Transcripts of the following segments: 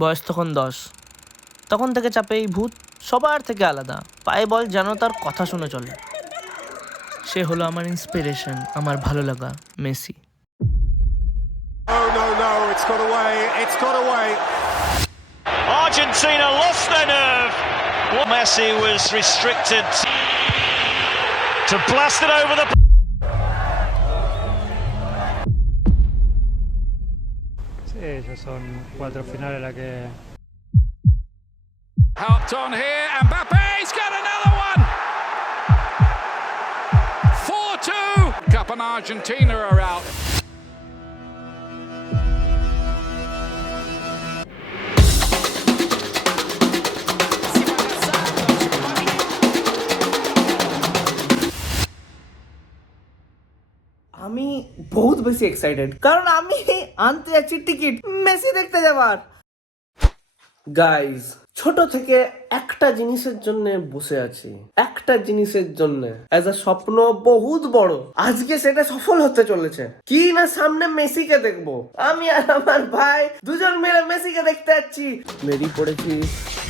বয়স তখন 10। তখন থেকে চাপে এই ভূত সবার থেকে আলাদা, পায়ে বল যেন তার কথা শুনে চলে। সে হলো আমার ইন্সপিরেশন, আমার ভালো লাগা Messi. Oh no, it's got away. Argentina lost their nerve. Messi was restricted to blast it over the. Sí, esos son 4 finales las que. Helped on here, Mbappe's got another one. 4-2. Cup and Argentina are out. আমি বহুত বেশি excited, কারণ আমি আনতে যাচ্ছি ticket Messi দেখতে যাবার। Guys, ছোট থেকে একটা জিনিসের জন্য বসে আছি, একটা জিনিসের জন্য অ্যাজ আ স্বপ্ন বহুত বড়। আজকে সেটা সফল হতে চলেছে। কি না সামনে মেসিকে দেখবো, আমি আর আমার ভাই দুজন মিলে মেসিকে দেখতে যাচ্ছি। বেরিয়ে পড়েছি,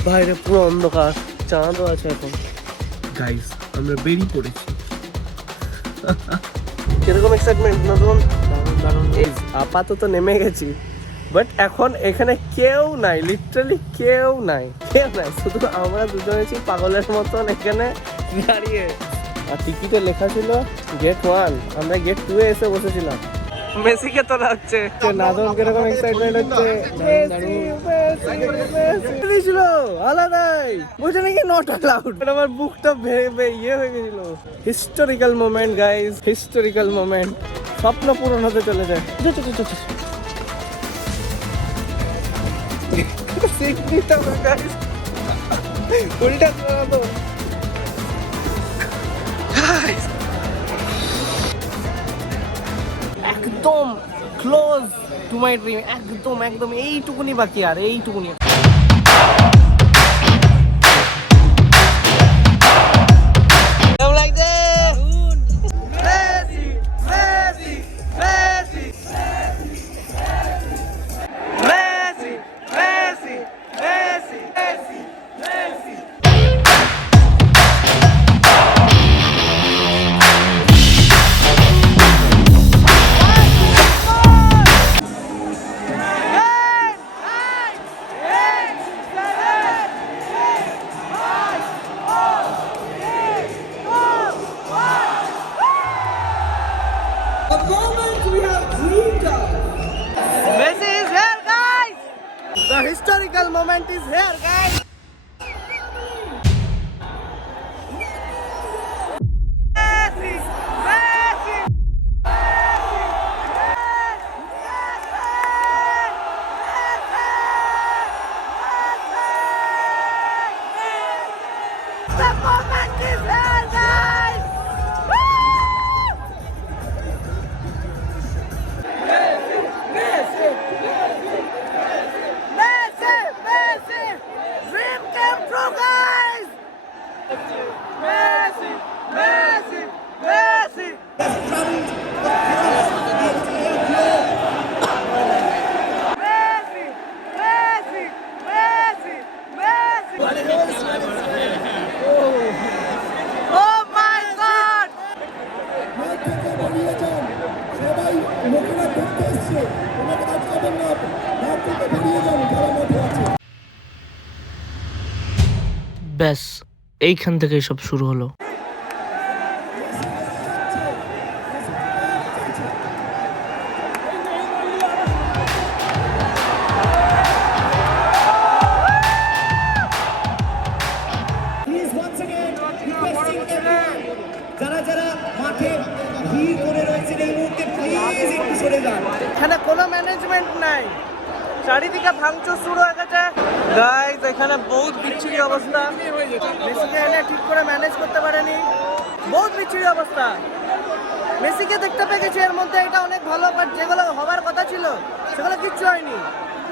বাইরে পুরো অন্ধকার, চাঁদও আছে এখন। গাইজ, আমরা বেরিয়ে পড়েছি। কিরকম এক্সাইটমেন্ট নতুন কারণ আপাতত নেমে গেছি, বাট এখন এখানে কেউ নাই, লিটারালি কেউ নাই, শুধু আমরা দুজন আছি পাগলের মতন এখানে দাঁড়িয়ে। আর টিকিটে লেখা ছিল গেট 1, আমরা গেট 2 এ এসে বসেছিলাম। মেসিকে তোলা হচ্ছে, নাদন কিরকম এক্সাইটমেন্ট হচ্ছে। ছিল আলাদাই, বুঝে নাকি নট অ্যালাউড। আমার বুকটা ইয়ে হয়ে গেছিল। Historical moment guys, historical moment. স্বপ্ন পূরণ হতে চলে যায়। উল্টা তো একদম ক্লোজ টু মাই ড্রিম, একদম এইটুকুনি বাকি, আর এইটুকুনি। Messi is here, guys! The historical moment is here, guys! Messi! Messi! The moment is here, guys! Dream came true, guys! Messi! Messi! Messi! Messi! Messi! Messi! Messi! Oh my God! ব্যাস, এইখান থেকে সব শুরু হলো। এখানে কোনো management নাই, চারিদিকে ভাঙচুর শুরু হয়ে গেছে। গাইস, এখানে বহুত বিচ্ছিরি অবস্থা। মেসিকে এনে ঠিক করে ম্যানেজ করতে পারেনি, বহুত বিচ্ছিরি অবস্থা। মেসিকে দেখতে পেয়ে গেছি এর মধ্যে, এটা অনেক ভালো, বাট যেগুলো হবার কথা ছিল সেগুলো কিচ্ছু হয়নি।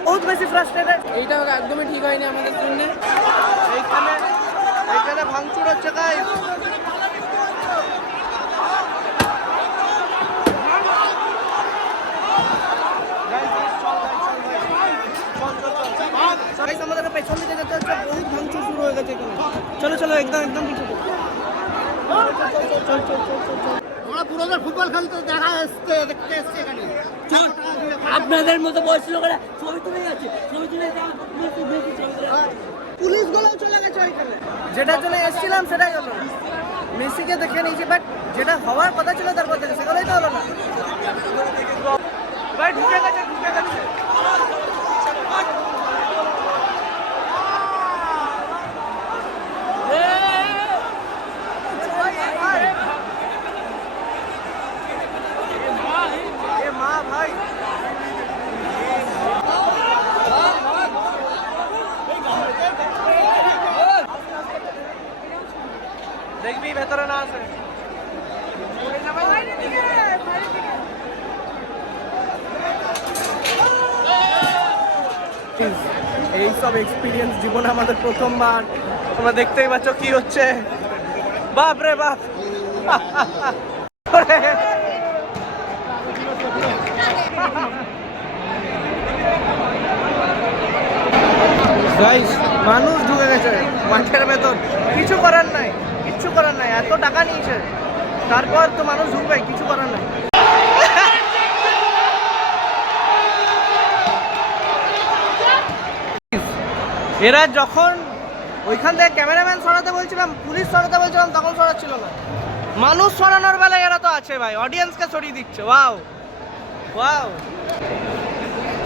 বহুত বেশি ফ্রাস্ট্রেটেড। এইটা একদমই ঠিক হয়নি আমাদের জন্য। এইখানে ভাঙচুর হচ্ছে গাইস। চল পেছন দিকে যেতে হচ্ছে, বহুত ভাঙচুর শুরু হয়ে গেছে এখানে। চলো চলো একদম একদম পিছনে আমরা পুরোদের ফুটবল খেলতে দেখা এসছে, দেখতে এসছে এখানে। আপনাদের মতো বয়স লোকেরা ছবি তুলে যাচ্ছে, ছবি তুলে পুলিশ গুলোও চলে গেছে ওইখানে। যেটার জন্য এসেছিলাম সেটাই হলো না। মেসিকে দেখে নিয়েছি, বাট যেটা হওয়ার কথা ছিল তারপর থেকে সেগুলোই তো হলো না। ভাই ঢুকে গেছে, ঢুকে গেছে। মা ভাই দেখবি ভেতরে না আসে। এইসব এক্সপিরিয়েন্স জীবনে আমাদের প্রথমবার। তোমরা দেখতেই পাচ্ছ কি হচ্ছে। বাপ রে বাপ। গাইস মানুষ ঢুকে গেছে মাঠের ভেতর, কিছু করার নাই, কিচ্ছু করার নাই। এত টাকা নিয়েছে তারপর তো মানুষ ঢুকবে, কিছু করার নাই। এরা যখন ওইখান থেকে ক্যামেরাম্যান সরাতে বলছিলাম, পুলিশ সরাতে বলছিলাম, তখন সরাচ্ছিল না। মানুষ সরানোর বেলায় এরা তো আছে ভাই, অডিয়েন্সকে সরিয়ে দিচ্ছে। ওয়াও ওয়াও,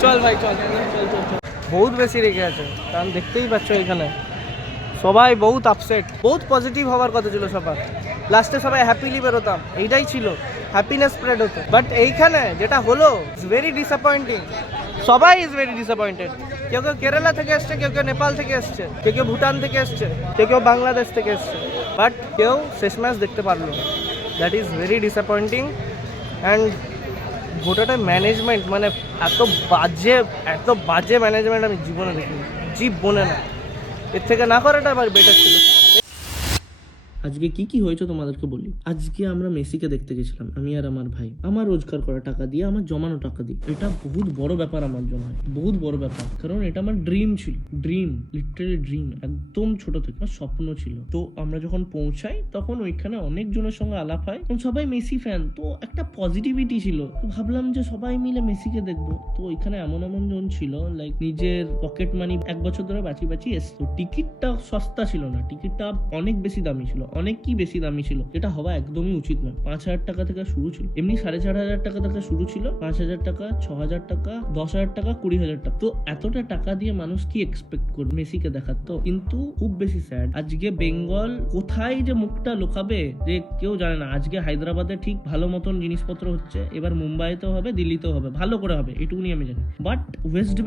চল ভাই চল চল চল চল। বহুত বেশি রেগে আছে, কারণ দেখতেই পাচ্ছ এখানে সবাই বহুত আপসেট। বহুত পজিটিভ হওয়ার কথা ছিল সবার, লাস্টে সবাই হ্যাপিলি বেরোতাম, এইটাই ছিল, হ্যাপিনেস স্প্রেড হতো। বাট এইখানে যেটা হলো ইটস ভেরি ডিসঅ্যাপয়েন্টিং। সবাই ইজ ভেরি ডিসঅ্যাপয়েন্টেড। কেউ কেউ কেরালা থেকে এসছে, কেউ কেউ নেপাল থেকে এসছে, কেউ কেউ ভুটান থেকে এসছে, কেউ কেউ বাংলাদেশ থেকে এসছে, বাট কেউ শেষ ম্যাচ দেখতে পারলো না। That is very disappointing. And গোটাটা ম্যানেজমেন্ট, মানে এত বাজে ম্যানেজমেন্ট আমি জীবনে দেখিনি, জীবনে না। এর থেকে না করাটা আবার বেটার ছিল। আজকে কি হয়েছে তোমাদেরকে বলি। আজকে আমরা মেসিকে দেখতে গেছিলাম, আমি আর আমার ভাই, আমার রোজগার করা টাকা দিয়ে, আমার জমানো টাকা দিয়ে। এটা বহুত বড় ব্যাপার আমার জন্য, বহুত বড় ব্যাপার, কারণ এটা আমার ড্রিম ছিল। ড্রিম, লিটারালি ড্রিম, একদম ছোট থেকে আমার স্বপ্ন ছিল। তো আমরা যখন পৌঁছাই তখন ওইখানে অনেকজনের সঙ্গে আলাপ হয়, সবাই মেসি ফ্যান। তো একটা পজিটিভিটি ছিল, তো ভাবলাম যে সবাই মিলে মেসিকে দেখবো। তো ওইখানে এমন জন ছিল, লাইক নিজের পকেট মানি 1 বছর ধরে বাঁচি এসছে। টিকিটটা সস্তা ছিল না, টিকিটটা অনেক বেশি দামি ছিল, অনেক কি বেশি দামি ছিল। এটা হওয়া একদমই উচিত নয়। 5,000 টাকা থেকে শুরু ছিল, এমনি 4,500 টাকা থেকে শুরু ছিল, 5,000 টাকা, 6,000 টাকা, 10,000 টাকা, 20,000 টাকা। তো এতটা টাকা দিয়ে মানুষ কি এক্সপেক্ট করবে মেসিকে দেখার? তো কিন্তু খুব বেশি স্যাড। আজকে বেঙ্গল কোথায় যে মুখটা লুকাবে যে কেউ জানে না। আজকে হায়দ্রাবাদে ঠিক ভালো মতন জিনিসপত্র হচ্ছে, এবার মুম্বাইতেও হবে, দিল্লিতেও হবে, ভালো করে হবে, এটুকুনি আমি জানি। বাট ওয়েস্ট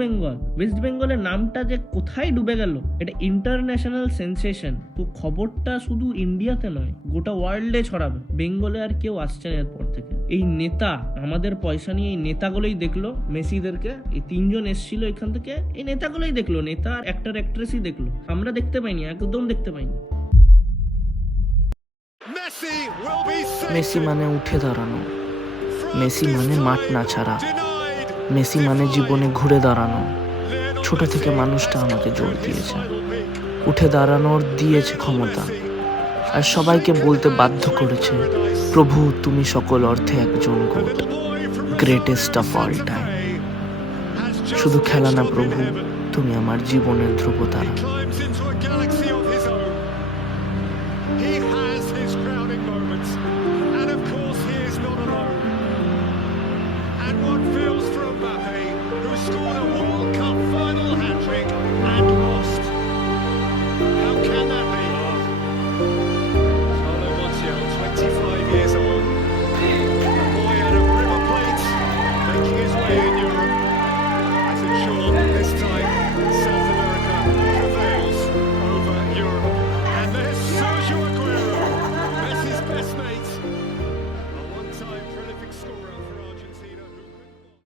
বেঙ্গলের নামটা যে কোথায় ডুবে গেল, এটা ইন্টারন্যাশনাল সেন্সেশন। তো খবরটা শুধু ইন্ডিয়াতে নয়, গোটা ওয়ার্ল্ডে ছড়াবে। বেঙ্গলে আর কেউ আসছে না এরপর থেকে। এই নেতা, আমাদের পয়সা নিয়ে এই নেতাগুলোই দেখলো মেসিদেরকে। এই 3 জন এসেছিল এখান থেকে, এই নেতাগুলোই দেখলো, নেতা অ্যাক্টর অ্যাক্ট্রেসই দেখলো। আমরা দেখতে পাইনি, একদম দেখতে পাইনি। মেসি মানে উঠে দাঁড়ানো, মেসি মানে মাঠ না ছাড়া, মেসি মানে জীবনে ঘুরে দাঁড়ানো। ছোট থেকে মানুষটা আমাকে জোর দিয়েছে, উঠে দাঁড়ানোর দিয়েছে ক্ষমতা, আর সবাইকে বলতে বাধ্য করেছে, প্রভু তুমি সকল অর্থে একজন goat, greatest of all time. শুধু খেলা না প্রভু, তুমি আমার জীবনের ধ্রুবতারা।